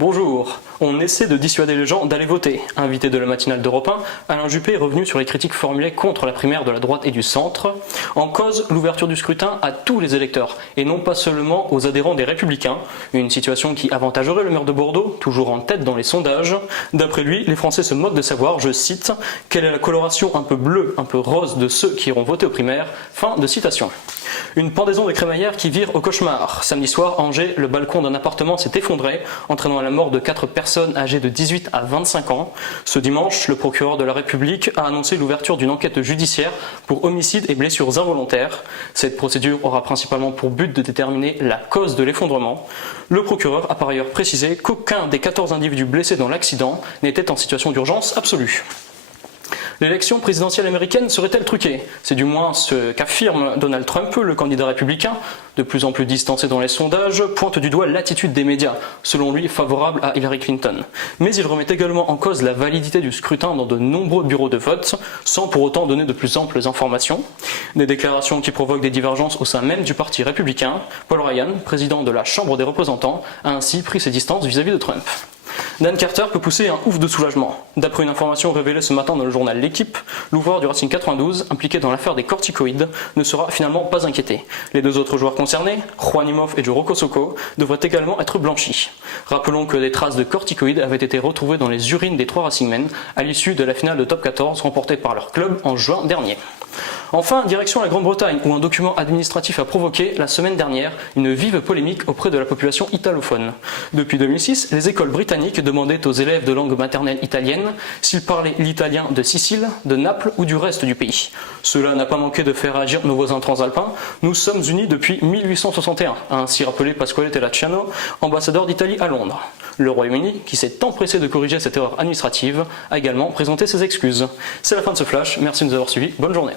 Bonjour, on essaie de dissuader les gens d'aller voter. Invité de la matinale d'Europe 1, Alain Juppé est revenu sur les critiques formulées contre la primaire de la droite et du centre. En cause, l'ouverture du scrutin à tous les électeurs, et non pas seulement aux adhérents des Républicains. Une situation qui avantagerait le maire de Bordeaux, toujours en tête dans les sondages. D'après lui, les Français se moquent de savoir, je cite, « quelle est la coloration un peu bleue, un peu rose de ceux qui iront voter aux primaires ?» Fin de citation. Une pendaison de crémaillère qui vire au cauchemar. Samedi soir, à Angers, le balcon d'un appartement s'est effondré, entraînant la mort de 4 personnes âgées de 18 à 25 ans. Ce dimanche, le procureur de la République a annoncé l'ouverture d'une enquête judiciaire pour homicide et blessures involontaires. Cette procédure aura principalement pour but de déterminer la cause de l'effondrement. Le procureur a par ailleurs précisé qu'aucun des 14 individus blessés dans l'accident n'était en situation d'urgence absolue. L'élection présidentielle américaine serait-elle truquée? C'est du moins ce qu'affirme Donald Trump, le candidat républicain, de plus en plus distancé dans les sondages, pointe du doigt l'attitude des médias, selon lui favorable à Hillary Clinton. Mais il remet également en cause la validité du scrutin dans de nombreux bureaux de vote, sans pour autant donner de plus amples informations. Des déclarations qui provoquent des divergences au sein même du parti républicain. Paul Ryan, président de la Chambre des représentants, a ainsi pris ses distances vis-à-vis de Trump. Dan Carter peut pousser un ouf de soulagement. D'après une information révélée ce matin dans le journal L'Équipe, l'ouvreur du Racing 92, impliqué dans l'affaire des corticoïdes, ne sera finalement pas inquiété. Les deux autres joueurs concernés, Juan Imhoff et Joe Rokosoko, devraient également être blanchis. Rappelons que des traces de corticoïdes avaient été retrouvées dans les urines des 3 Racingmen à l'issue de la finale de Top 14 remportée par leur club en juin dernier. Enfin, direction la Grande-Bretagne, où un document administratif a provoqué, la semaine dernière, une vive polémique auprès de la population italophone. Depuis 2006, les écoles britanniques demandaient aux élèves de langue maternelle italienne s'ils parlaient l'italien de Sicile, de Naples ou du reste du pays. Cela n'a pas manqué de faire réagir nos voisins transalpins. Nous sommes unis depuis 1861, a ainsi rappelé Pasquale Terracciano, ambassadeur d'Italie à Londres. Le Royaume-Uni, qui s'est empressé de corriger cette erreur administrative, a également présenté ses excuses. C'est la fin de ce flash, merci de nous avoir suivis, bonne journée.